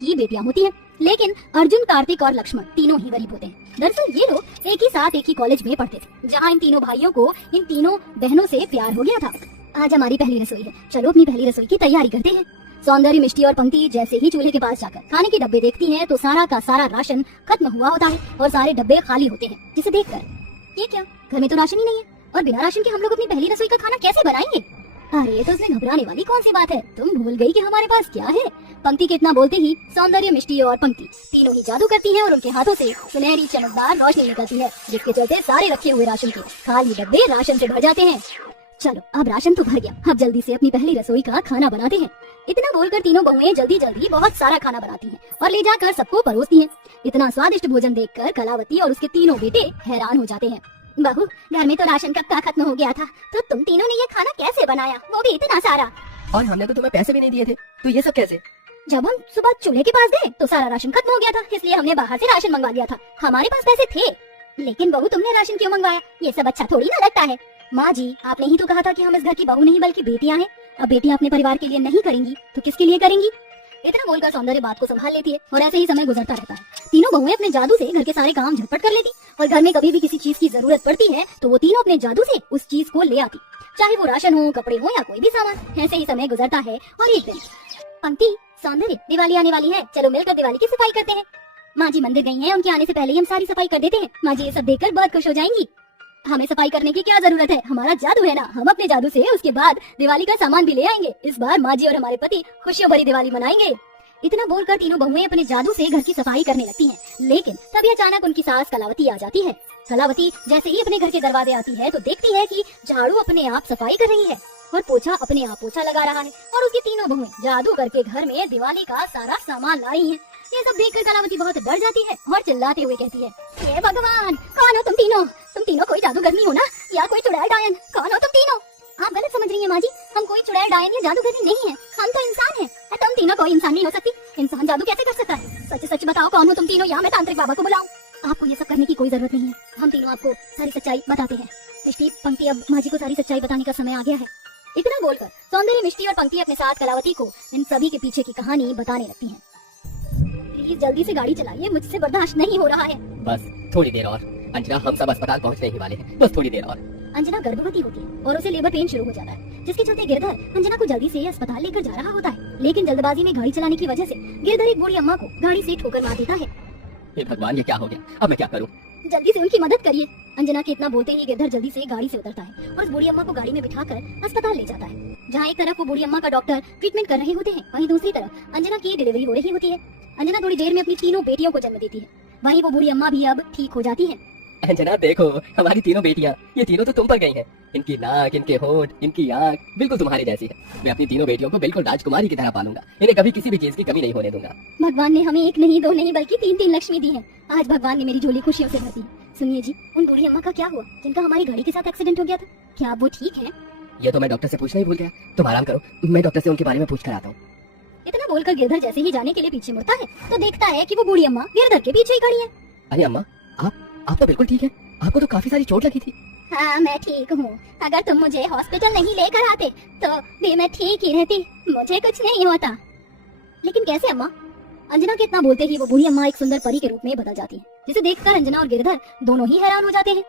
की बेटियां होती हैं, लेकिन अर्जुन, कार्तिक और लक्ष्मण तीनों ही गरीब होते हैं। दरअसल ये लोग एक ही साथ एक ही कॉलेज में पढ़ते थे, जहाँ इन तीनों भाइयों को इन तीनों बहनों से प्यार हो गया था। आज हमारी पहली रसोई है, चलो अपनी पहली रसोई की तैयारी करते हैं। सौंदर्य, मिष्टी और पंक्ति जैसे ही चूल्हे के पास जाकर खाने के डब्बे देखती हैं, तो सारा का सारा राशन खत्म हुआ होता है और सारे डब्बे खाली होते हैं, जिसे देखकर ये क्या, घर में तो राशन ही नहीं है और बिना राशन के हम लोग अपनी पहली रसोई का खाना कैसे बनाएंगे? अरे तो इसमें घबराने वाली कौन सी बात है, तुम भूल गई कि हमारे पास क्या है। पंक्ति के इतना बोलते ही सौंदर्य, मिष्टी और पंक्ति तीनों ही जादू करती हैं और उनके हाथों से सुनहरी चमकदार रोशनी निकलती है, जिसके चलते सारे रखे हुए राशन के खाली डब्बे राशन से भर जाते हैं। चलो अब राशन तो भर गया, अब जल्दी से अपनी पहली रसोई का खाना बनाते हैं। इतना बोलकर तीनों बहुएं जल्दी जल्दी बहुत सारा खाना बनाती हैं और ले जाकर सबको परोसती हैं। इतना स्वादिष्ट भोजन देखकर कलावती और उसके तीनों बेटे हैरान हो जाते हैं। बहू, घर में तो राशन कब का खत्म हो गया था, तो तुम तीनों ने ये खाना कैसे बनाया, वो भी इतना सारा? और हमने तो तुम्हें पैसे भी नहीं दिए थे, तो ये सब कैसे? जब हम सुबह चूल्हे के पास गए तो सारा राशन खत्म हो गया था, इसलिए हमने बाहर से राशन मंगवा लिया था। हमारे पास पैसे थे। लेकिन बहू, तुमने राशन क्यों मंगवाया? ये सब अच्छा थोड़ी ना लगता है। माँ जी, आपने ही तो कहा था कि हम इस घर की बहू नहीं बल्कि बेटियां हैं। अब बेटियां अपने परिवार के लिए नहीं करेंगी तो किसके लिए करेंगी? इतना बोलकर सौंदर्य बात को संभाल लेती है और ऐसे ही समय गुजरता रहता है। तीनों बहुएं अपने जादू से घर के सारे काम झटपट कर लेती और घर में कभी भी किसी चीज की जरूरत पड़ती है तो वो तीनों अपने जादू से उस चीज को ले आती, चाहे वो राशन हो, कपड़े हो या कोई भी सामान। ऐसे ही समय गुजरता है और एक दिन, पंक्ति, सौंदर्य, दिवाली आने वाली है, चलो मिलकर दिवाली की सफाई करते हैं। माँ जी मंदिर गई हैं, उनके आने से पहले ही हम सारी सफाई कर देते हैं। माँ जी ये सब देखकर बहुत खुश हो जाएंगी। हमें सफाई करने की क्या जरूरत है, हमारा जादू है ना, हम अपने जादू से उसके बाद दिवाली का सामान भी ले आएंगे। इस बार माँ जी और हमारे पति खुशियों भरी दिवाली मनाएंगे। इतना बोलकर तीनों बहुएं अपने जादू से घर की सफाई करने लगती हैं, लेकिन तभी अचानक उनकी सास कलावती आ जाती है। कलावती जैसे ही अपने घर के दरवाजे आती है तो देखती है कि झाड़ू अपने आप सफाई कर रही है और पोछा अपने आप पोछा लगा रहा है और उसकी तीनों बहुएं जादू करके घर में दिवाली का सारा सामान ला रही हैं। ये सब देखकर कलावती बहुत डर जाती है और चिल्लाते हुए कहती है, हे भगवान, कौन हो तुम तीनों? तुम तीनों कोई जादूगरनी हो ना, या कोई चुड़ैल डायन? कौन हो तुम तीनों? आप गलत समझ रही हैं माँ जी, हम कोई चुड़ैल डायन या जादूगरनी नहीं है, हम तो इंसान हैं। तुम तीनों कोई इंसान नहीं हो सकती, इंसान जादू कैसे कर सकता है? सच सच बताओ, कौन हो तुम तीनों, या मैं तांत्रिक बाबा को बुलाऊं? आपको ये सब करने की कोई जरूरत नहीं है, हम तीनों आपको सारी सच्चाई बताते हैं। मिष्टी, पंक्ति, अब माँ जी को सारी सच्चाई बताने का समय आ गया है। इतना बोलकर सौंदर्य, मिष्टी और पंक्ति अपने साथ कलावती को इन सभी के पीछे की कहानी बताने लगती हैं। प्लीज जल्दी से गाड़ी चलाइए, मुझसे बर्दाश्त नहीं हो रहा है। बस थोड़ी देर और अंजना, हम सब अस्पताल पहुंचने ही वाले हैं, बस थोड़ी देर और। अंजना गर्भवती होती है और उसे लेबर पेन शुरू हो जाता है, जिसके चलते गिरधर अंजना को जल्दी से अस्पताल लेकर जा रहा होता है। लेकिन जल्दबाजी में गाड़ी चलाने की वजह से गिरधर एक बूढ़ी अम्मा को गाड़ी से ठोकर मार देता है। हे भगवान, ये क्या हो गया, अब मैं क्या करूं? जल्दी से उनकी मदद करिए। अंजना के इतना बोलते ही गिरधर जल्दी से गाड़ी से उतरता है और उस बूढ़ी अम्मा को गाड़ी में बिठाकर अस्पताल ले जाता है, जहाँ एक तरफ वो बूढ़ी अम्मा का डॉक्टर ट्रीटमेंट कर रहे होते हैं, वहीं दूसरी तरफ अंजना की डिलीवरी हो रही होती है। अंजना थोड़ी देर में अपनी तीनों बेटियों को जन्म देती है, वहीं वो बूढ़ी अम्मा भी अब ठीक हो जाती है। अंजना देखो, हमारी तीनों बेटियां, ये तीनों तो तुम पर गई हैं। इनकी नाक, इनके होंठ, इनकी आंख बिल्कुल तुम्हारी जैसी है। मैं अपनी तीनों बेटियों को बिल्कुल राजकुमारी की तरह पालूंगा, इन्हें कभी किसी भी चीज की कमी नहीं होने दूंगा। भगवान ने हमें एक नहीं, दो नहीं, बल्कि तीन तीन लक्ष्मी दी है। आज भगवान ने मेरी झोली खुशियों से भर दी। सुनिए जी, उन बूढ़ी अम्मा का क्या हुआ जिनका हमारी गाड़ी के साथ एक्सीडेंट हो गया था? क्या आप वो ठीक है? ये तो मैं डॉक्टर से पूछना ही भूल गया, तुम आराम करो, मैं डॉक्टर से उनके बारे में पूछ कर आता हूँ। इतना बोलकर गिरधर जैसे ही जाने के लिए पीछे मुड़ता है तो देखता है कि वो बूढ़ी अम्मा गिरधर के पीछे ही खड़ी है। अरे अम्मा, आप तो बिल्कुल ठीक है, आपको तो काफी सारी चोट लगी थी। हाँ मैं ठीक हूँ, अगर तुम मुझे हॉस्पिटल नहीं लेकर आते तो भी मैं ठीक ही रहती, मुझे कुछ नहीं होता। लेकिन कैसे अम्मा? अंजना के इतना बोलते ही वो बूढ़ी अम्मा एक सुंदर परी के रूप में बदल जाती है, जिसे देखकर अंजना और गिरधर दोनों ही हैरान हो जाते हैं।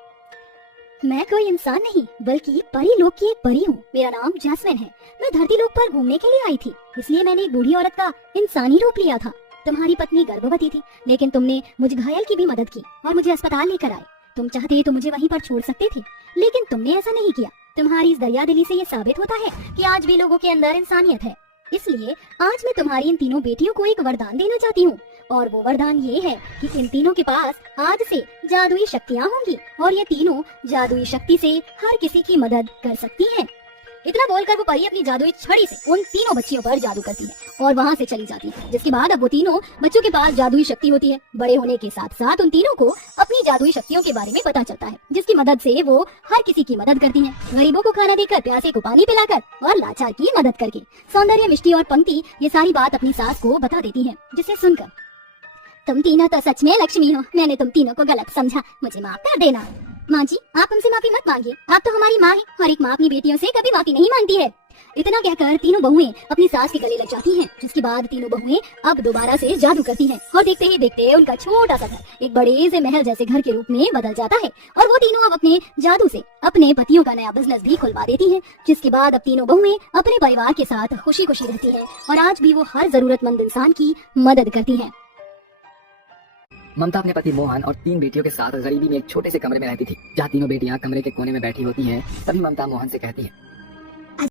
मैं कोई इंसान नहीं बल्कि परी लोक की एक परी हूँ, मेरा नाम जैस्मिन है। मैं धरती लोक पर घूमने के लिए आई थी, इसलिए मैंने एक बूढ़ी औरत का इंसानी रूप लिया था। तुम्हारी पत्नी गर्भवती थी, लेकिन तुमने मुझ घायल की भी मदद की और मुझे अस्पताल लेकर आए। तुम चाहते तो मुझे वहीं पर छोड़ सकते थे, लेकिन तुमने ऐसा नहीं किया। तुम्हारी इस दरिया दिली से ये साबित होता है कि आज भी लोगों के अंदर इंसानियत है। इसलिए आज मैं तुम्हारी इन तीनों बेटियों को एक वरदान देना चाहती हूँ, और वो वरदान ये है कि इन तीनों के पास आज से जादुई शक्तियाँ होंगी और ये तीनों जादुई शक्ति से हर किसी की मदद कर सकती हैं। इतना बोलकर वो परी अपनी जादुई छड़ी से उन तीनों बच्चियों पर जादू करती है और वहाँ से चली जाती है, जिसके बाद अब वो तीनों बच्चों के पास जादुई शक्ति होती है। बड़े होने के साथ साथ उन तीनों को अपनी जादुई शक्तियों के बारे में पता चलता है, जिसकी मदद से वो हर किसी की मदद करती हैं, गरीबों को खाना देकर, प्यासे को पानी पिलाकर और लाचार की मदद करके। सौंदर्य, मिष्टी और पंक्ति ये सारी बात अपनी सास को बता देती है, जिसे सुनकर, तुम तीनों तो सच में लक्ष्मी हो, मैंने तुम तीनों को गलत समझा, मुझे माफ कर देना। माँ जी, आप हमसे माफी मत मांगिए, आप तो हमारी माँ हैं और एक माँ अपनी बेटियों से कभी माफी नहीं मांगती है। इतना कहकर तीनों बहुएं अपनी सास के गले लग जाती हैं, जिसके बाद तीनों बहुएं अब दोबारा से जादू करती हैं और देखते ही देखते उनका छोटा सा घर एक बड़े से महल जैसे घर के रूप में बदल जाता है और वो तीनों अब अपने जादू से अपने पतियों का नया बिजनेस भी खुलवा देती हैं, जिसके बाद अब तीनों बहुएं अपने परिवार के साथ खुशी खुशी रहती हैं और आज भी वो हर जरूरतमंद इंसान की मदद करती हैं। ममता अपने पति मोहन और 3 बेटियों के साथ गरीबी में एक छोटे से कमरे में रहती थी। जहाँ तीनों बेटियां कमरे के कोने में बैठी होती हैं, तभी ममता मोहन से कहती है,